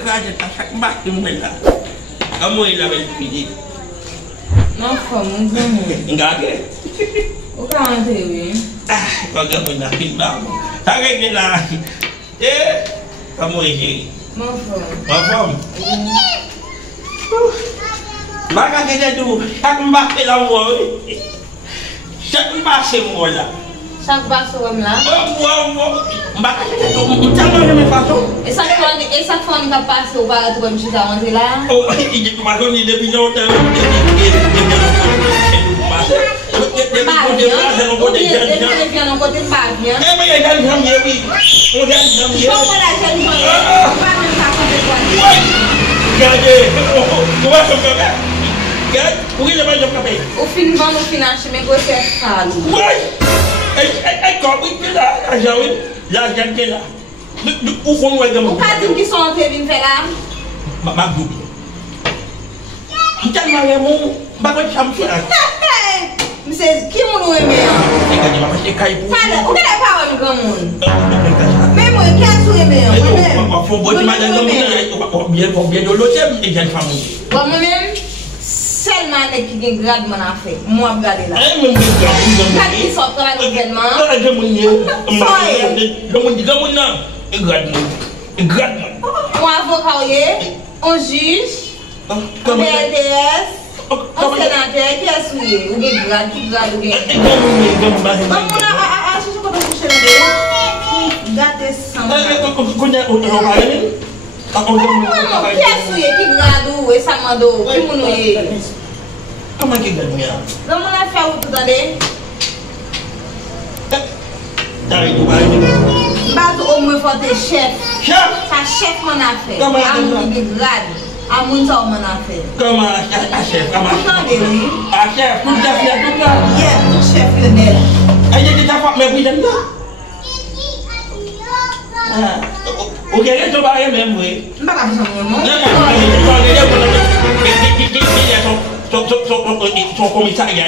aja tak mbak cuma lah. Kamu ilah beli. Kenapa kamu? Enggak ada. Bukan Dewi. Kagak penyakit bang. Tak kayak lah. Kamu ini. Maaf. Maka kita tu, tak mbak bilang woi. Tak mbak semua lah. Sak baso lah. Mbak kita tu, jangan nama pasu. Sak phone ka paso para tu kami cerita orang lah. Oh, ini tu pasu ni dia pinjau dah. O fim vamos financiamento você é caro. O caso que só teve em Ferá. Você que mundo é meu? Fala, o que é para o gamun? Mesmo eu quero sua meu. Vamos mesmo. Seulement qui gagne grade mon affaire. Moi regarder là. Quand ils sortent dans l'événement. Moi avocat on juge. On BLDS. On sénateur qui a souillé. Ou des grades qui grade ou bien. Je sais pas de coucher là. Gâter sans. Qui a souillé qui grade ou et ça m'a donné. Qui m'a donné. Comment tu gagnes? Non, mon affaire où tout allez. T'arrives où aller? Bateau au moins faut tes chefs. Chef? Ça chef mon affaire. Comment à mon grade. À mon ça mon affaire. Comment à chef? Comment? Attendez oui. À chef, tout à fait tout là. Yeah, tout chef Lionel. Aïe, tu t'as pas mais oui là. Ok, tu vas aller même oui. Pas comme ça mon nom. Son commissariat.